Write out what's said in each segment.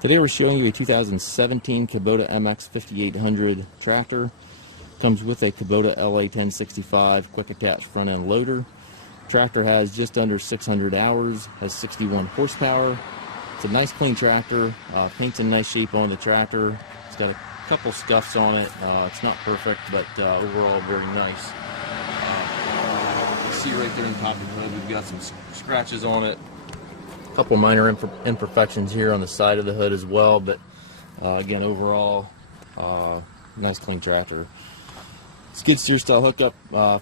Today we're showing you a 2017 Kubota MX5800 tractor. Comes with a Kubota LA1065 quick attach front end loader. Tractor has just under 600 hours, has 61 horsepower. It's a nice clean tractor, paint's in nice shape on the tractor. It's got a couple scuffs on it. It's not perfect, but overall very nice. You see right there in the top of the hood, we've got some scratches on it. A couple minor imperfections here on the side of the hood as well, but again, overall, nice clean tractor. Skid steer style hookup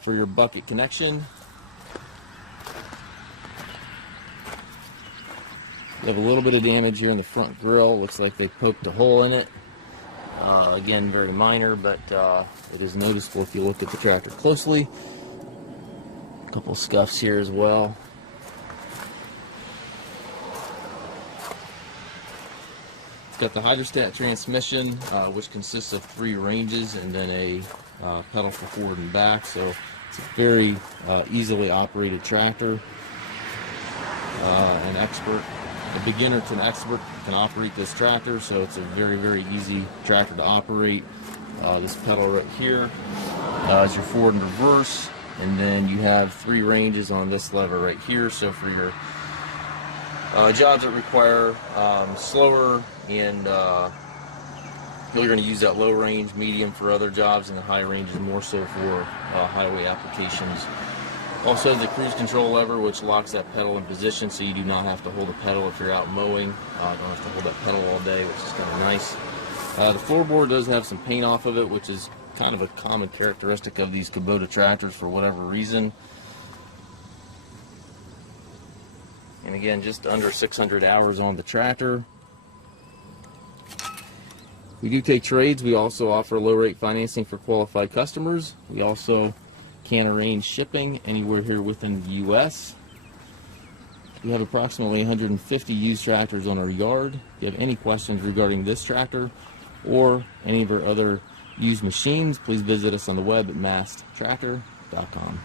for your bucket connection. You have a little bit of damage here in the front grille. Looks like they poked a hole in it. Again, very minor, but it is noticeable if you look at the tractor closely. A couple scuffs here as well. It's got the hydrostat transmission, which consists of 3 ranges and then a pedal for forward and back. So it's a very easily operated tractor. An expert, a beginner to an expert can operate this tractor, so it's a very, very easy tractor to operate. This pedal right here is your forward and reverse, and then you have 3 ranges on this lever right here. So for your jobs that require slower and you're going to use that low range, medium for other jobs, and the high range is more so for highway applications. Also the cruise control lever, which locks that pedal in position, so you do not have to hold the pedal if you're out mowing. Don't have to hold that pedal all day, which is kind of nice. The floorboard does have some paint off of it, which is kind of a common characteristic of these Kubota tractors for whatever reason. And again, just under 600 hours on the tractor. We do take trades. We also offer low rate financing for qualified customers. We also can arrange shipping anywhere here within the U.S. We have approximately 150 used tractors on our yard. If you have any questions regarding this tractor or any of our other used machines, please visit us on the web at massedtractor.com.